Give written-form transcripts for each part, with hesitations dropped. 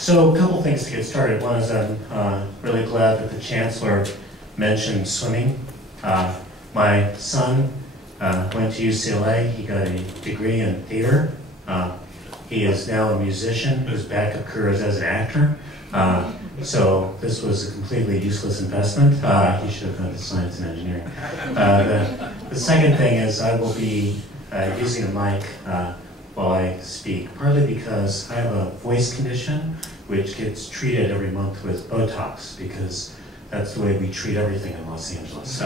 So a couple things to get started. One is I'm really glad that the Chancellor mentioned swimming. My son went to UCLA. He got a degree in theater. He is now a musician whose backup career is as an actor. So this was a completely useless investment. He should have gone to science and engineering. The second thing is I will be using a mic while I speak, partly because I have a voice condition which gets treated every month with Botox, because that's the way we treat everything in Los Angeles.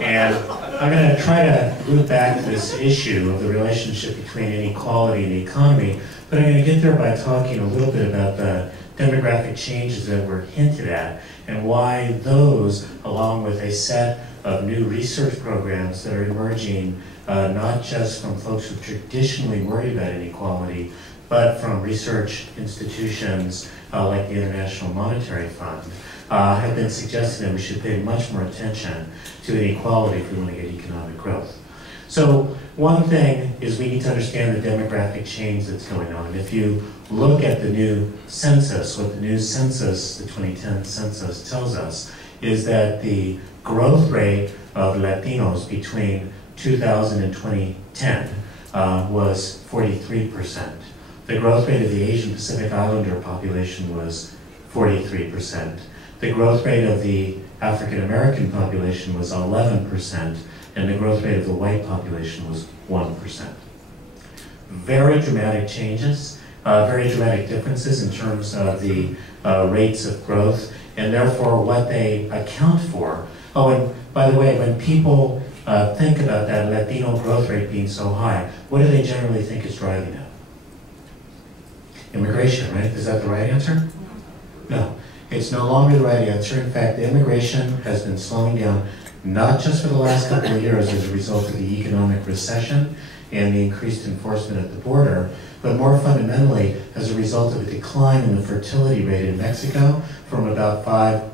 And I'm going to try to loop back to this issue of the relationship between inequality and the economy, but I'm going to get there by talking a little bit about the demographic changes that were hinted at and why those, along with a set of new research programs that are emerging, not just from folks who traditionally worried about inequality, but from research institutions like the International Monetary Fund, have been suggesting that we should pay much more attention to inequality if we want to get economic growth. So one thing is we need to understand the demographic change that's going on. If you look at the new census, what the new census, the 2010 census, tells us is that the growth rate of Latinos between 2000 and 2010 was 43%. The growth rate of the Asian Pacific Islander population was 43%. The growth rate of the African American population was 11%, and the growth rate of the white population was 1%. Very dramatic changes, very dramatic differences in terms of the rates of growth, and therefore what they account for. Oh, and by the way, when people think about that Latino growth rate being so high, what do they generally think is driving it? Immigration, right? Is that the right answer? No, it's no longer the right answer. In fact, the immigration has been slowing down, not just for the last couple of years as a result of the economic recession and the increased enforcement at the border, but more fundamentally as a result of a decline in the fertility rate in Mexico from about 5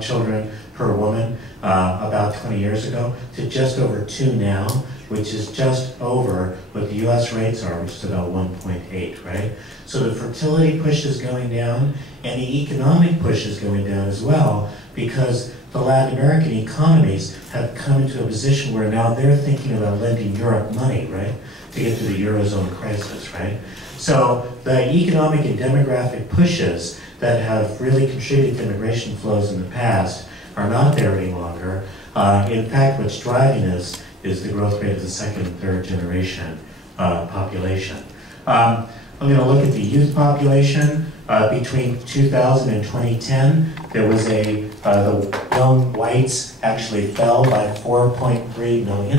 children per woman about 20 years ago to just over 2 now, which is just over what the US rates are, which is about 1.8, right? So the fertility push is going down, and the economic push is going down as well, because the Latin American economies have come into a position where now they're thinking about lending Europe money, right, to get through the Eurozone crisis, right? So the economic and demographic pushes that have really contributed to immigration flows in the past are not there any longer. In fact, what's driving this is the growth rate of the second and third generation population. I'm going to look at the youth population. Between 2000 and 2010, there was the young whites actually fell by 4.3 million,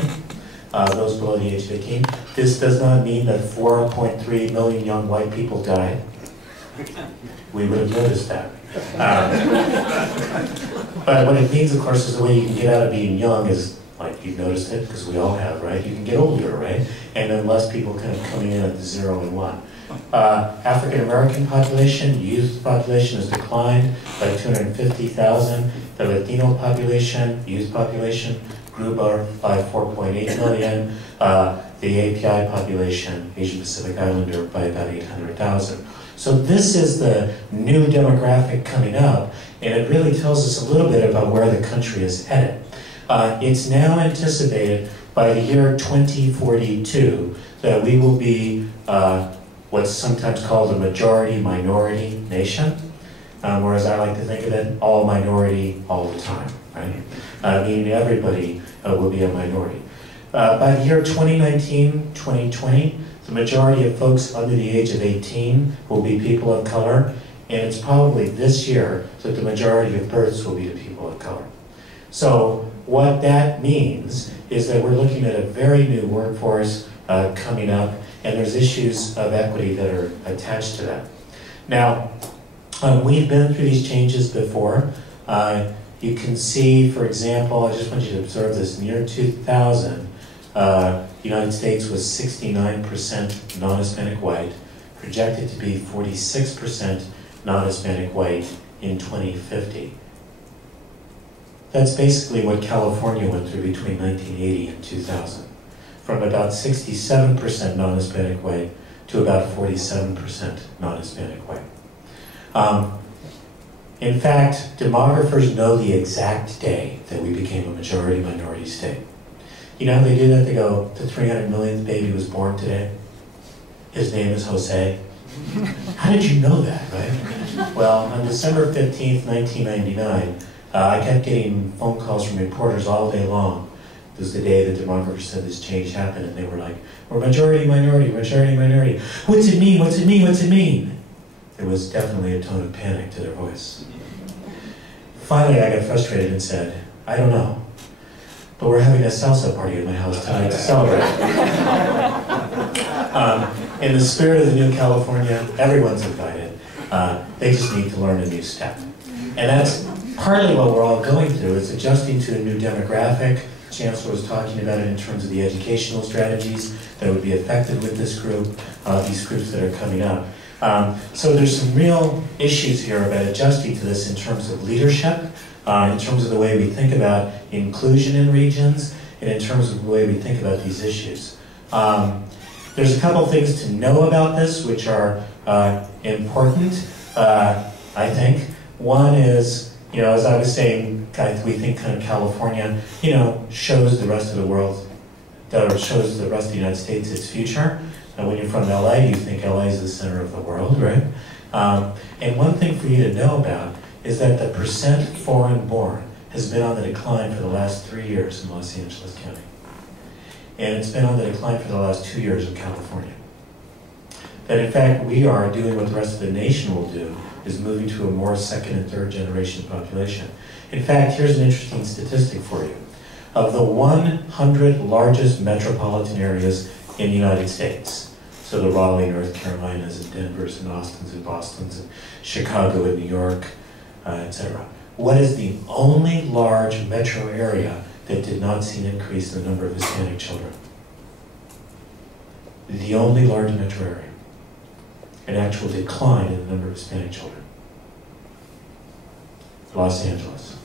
those below the age of 18. This does not mean that 4.3 million young white people died. We would have noticed that. But what it means, of course, is the way you can get out of being young is, like, you've noticed it, because we all have, right? You can get older, right? And then less people kind of coming in at the 0 and 1. African American population, youth population has declined by 250,000. The Latino population, youth population, grew by 4.8 million. The API population, Asian Pacific Islander, by about 800,000. So this is the new demographic coming up, and it really tells us a little bit about where the country is headed. It's now anticipated by the year 2042 that we will be what's sometimes called a majority-minority nation, whereas I like to think of it all minority all the time, right? Meaning everybody will be a minority. By the year 2019, 2020, the majority of folks under the age of 18 will be people of color, and it's probably this year that the majority of births will be to people of color. So what that means is that we're looking at a very new workforce coming up, and there's issues of equity that are attached to that. Now, we've been through these changes before. You can see, for example, I just want you to observe this, in the year 2000, the United States was 69% non-Hispanic white, projected to be 46% non-Hispanic white in 2050. That's basically what California went through between 1980 and 2000. From about 67% non-Hispanic white to about 47% non-Hispanic white. In fact, demographers know the exact day that we became a majority-minority state. You know how they do that? They go, the 300 millionth baby was born today. His name is Jose. How did you know that, right? Well, on December 15th, 1999, I kept getting phone calls from reporters all day long. It was the day the demographers said this change happened, and they were like, we're majority-minority, majority-minority. What's it mean? What's it mean? What's it mean? There was definitely a tone of panic to their voice. Finally, I got frustrated and said, I don't know, but we're having a salsa party at my house tonight to celebrate. In the spirit of the new California, everyone's invited. They just need to learn a new step. And that's partly what we're all going through, is adjusting to a new demographic. Chancellor was talking about it in terms of the educational strategies that would be affected with this group, these groups that are coming up. So there's some real issues here about adjusting to this in terms of leadership, in terms of the way we think about inclusion in regions, and in terms of the way we think about these issues. There's a couple things to know about this which are important, I think. One is, as I was saying, we think kind of California, shows the rest of the world, or shows the rest of the United States its future. When you're from LA, you think LA is the center of the world, right? And one thing for you to know about is that the percent foreign born has been on the decline for the last 3 years in Los Angeles County. And it's been on the decline for the last 2 years in California. That in fact, we are doing what the rest of the nation will do, is moving to a more second and third generation population. In fact, here's an interesting statistic for you. Of the 100 largest metropolitan areas in the United States, so the Raleigh, North Carolinas, and Denvers, and Austins, and Bostons, and Chicago, and New York, etc. What is the only large metro area that did not see an increase in the number of Hispanic children? The only large metro area. An actual decline in the number of Hispanic children. Los Angeles,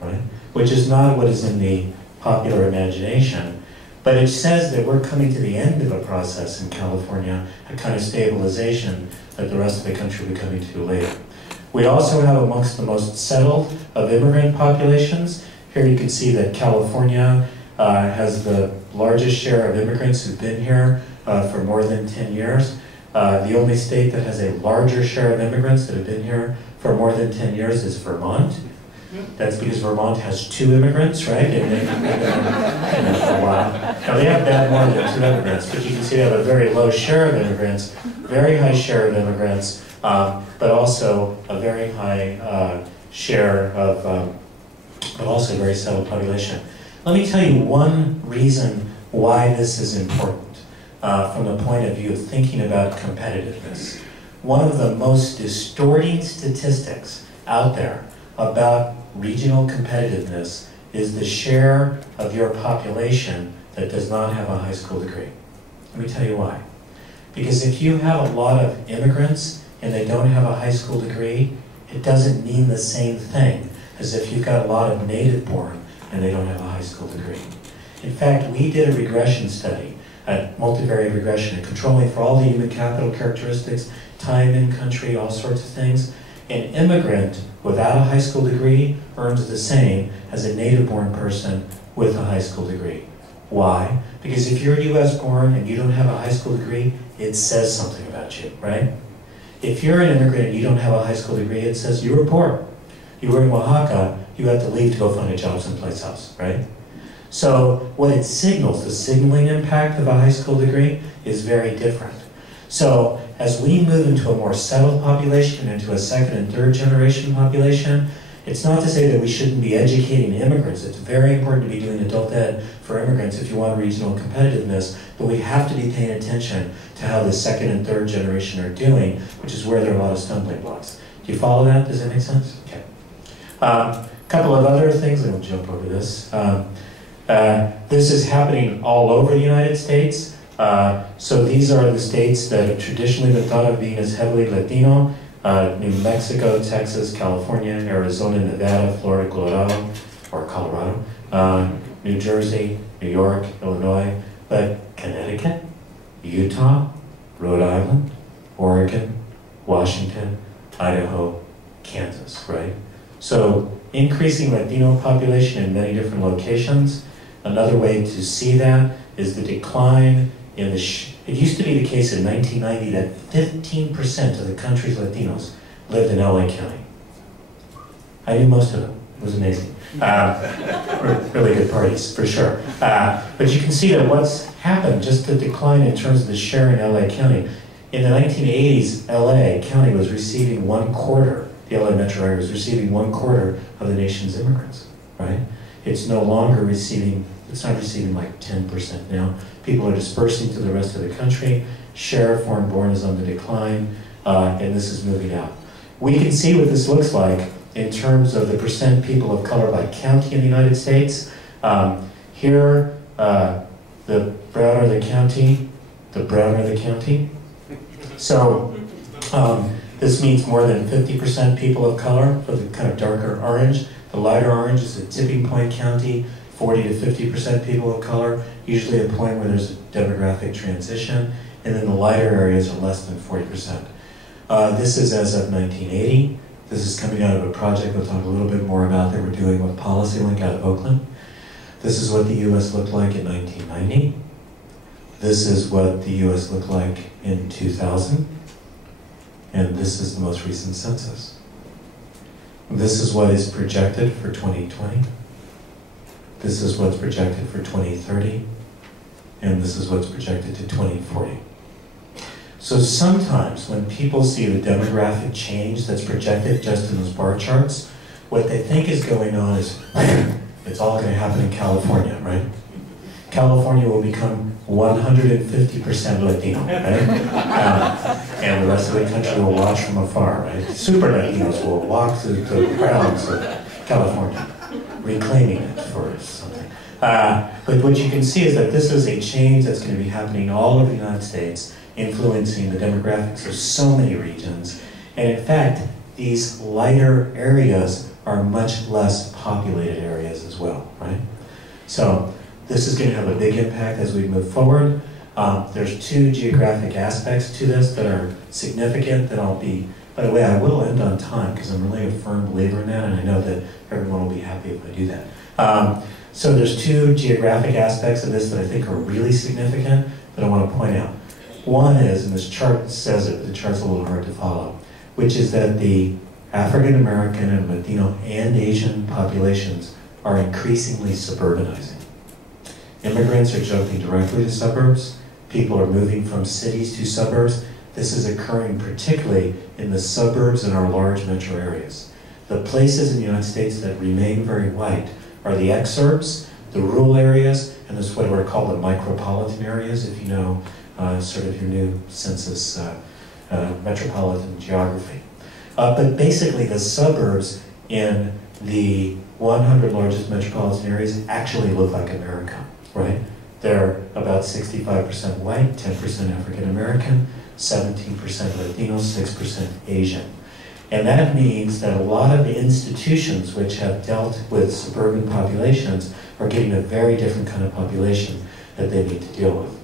right? Which is not what is in the popular imagination, but it says that we're coming to the end of a process in California, a kind of stabilization that the rest of the country will be coming to later. We also have amongst the most settled of immigrant populations. Here you can see that California has the largest share of immigrants who've been here for more than 10 years. The only state that has a larger share of immigrants that have been here for more than 10 years is Vermont. That's because Vermont has 2 immigrants, right? And they've been here for a while. Now they have had more than 2 immigrants, but you can see they have a very low share of immigrants, very high share of immigrants, but also a very high share of, but also a very settled population. Let me tell you one reason why this is important from the point of view of thinking about competitiveness. One of the most distorting statistics out there about regional competitiveness is the share of your population that does not have a high school degree. Let me tell you why. Because if you have a lot of immigrants and they don't have a high school degree, it doesn't mean the same thing as if you've got a lot of native born and they don't have a high school degree. In fact, we did a regression study, a multivariate regression, controlling for all the human capital characteristics, time in country, all sorts of things. An immigrant without a high school degree earns the same as a native-born person with a high school degree. Why? Because if you're US born and you don't have a high school degree, it says something about you, right? If you're an immigrant and you don't have a high school degree, it says you were poor. You were in Oaxaca, you had to leave to go find a job someplace else, right? So what it signals, the signaling impact of a high school degree, is very different. So as we move into a more settled population, into a second and third generation population, it's not to say that we shouldn't be educating immigrants. It's very important to be doing adult ed for immigrants if you want regional competitiveness, but we have to be paying attention to how the second and third generation are doing, which is where there are a lot of stumbling blocks. Do you follow that? Does that make sense? Okay. A couple of other things, and we'll jump over this. This is happening all over the United States. So these are the states that have traditionally been thought of being as heavily Latino: New Mexico, Texas, California, Arizona, Nevada, Florida, Colorado, New Jersey, New York, Illinois, but Connecticut, Utah, Rhode Island, Oregon, Washington, Idaho, Kansas, right? So increasing Latino population in many different locations. Another way to see that is the decline in the, it used to be the case in 1990 that 15% of the country's Latinos lived in LA County. I knew most of them. It was amazing. Really good parties, for sure. But you can see that what's happened, just the decline in terms of the share in LA County. In the 1980s, LA County was receiving 1/4, the LA metro area was receiving 1/4 of the nation's immigrants, right? It's no longer receiving, it's not receiving like 10% now. People are dispersing to the rest of the country. Share of foreign born is on the decline, and this is moving out. We can see what this looks like in terms of the percent people of color by county in the United States. Here, the browner the county, the browner the county. So this means more than 50% people of color for the kind of darker orange. The lighter orange is a tipping point county, 40 to 50% people of color, usually a point where there's a demographic transition, and then the lighter areas are less than 40%. This is as of 1980. This is coming out of a project we'll talk a little bit more about that we're doing with PolicyLink out of Oakland. This is what the US looked like in 1990. This is what the US looked like in 2000. And this is the most recent census. This is what is projected for 2020. This is what's projected for 2030. And this is what's projected to 2040. So sometimes when people see the demographic change that's projected just in those bar charts, what they think is going on is, it's all going to happen in California, right? California will become 150% Latino, right? And the rest of the country will watch from afar, right? Super Latinos will walk through the grounds of California, reclaiming it for something. But what you can see is that this is a change that's going to be happening all over the United States, influencing the demographics of so many regions. And in fact, these lighter areas are much less populated areas as well, right? So this is going to have a big impact as we move forward. There's two geographic aspects to this that are significant that I'll be, by the way, I will end on time because I'm really a firm believer in that, and I know that everyone will be happy if I do that. So there's two geographic aspects of this that I think are really significant that I want to point out. One is, and this chart says it, but the chart's a little hard to follow, which is that the African American and Latino and Asian populations are increasingly suburbanizing. Immigrants are jumping directly to suburbs. People are moving from cities to suburbs. This is occurring particularly in the suburbs and our large metro areas. The places in the United States that remain very white are the exurbs, the rural areas, and this is what are called the micropolitan areas, if you know sort of your new census metropolitan geography. But basically the suburbs in the 100 largest metropolitan areas actually look like America, right? They're about 65% white, 10% African American, 17% Latino, 6% Asian. And that means that a lot of the institutions which have dealt with suburban populations are getting a very different kind of population that they need to deal with.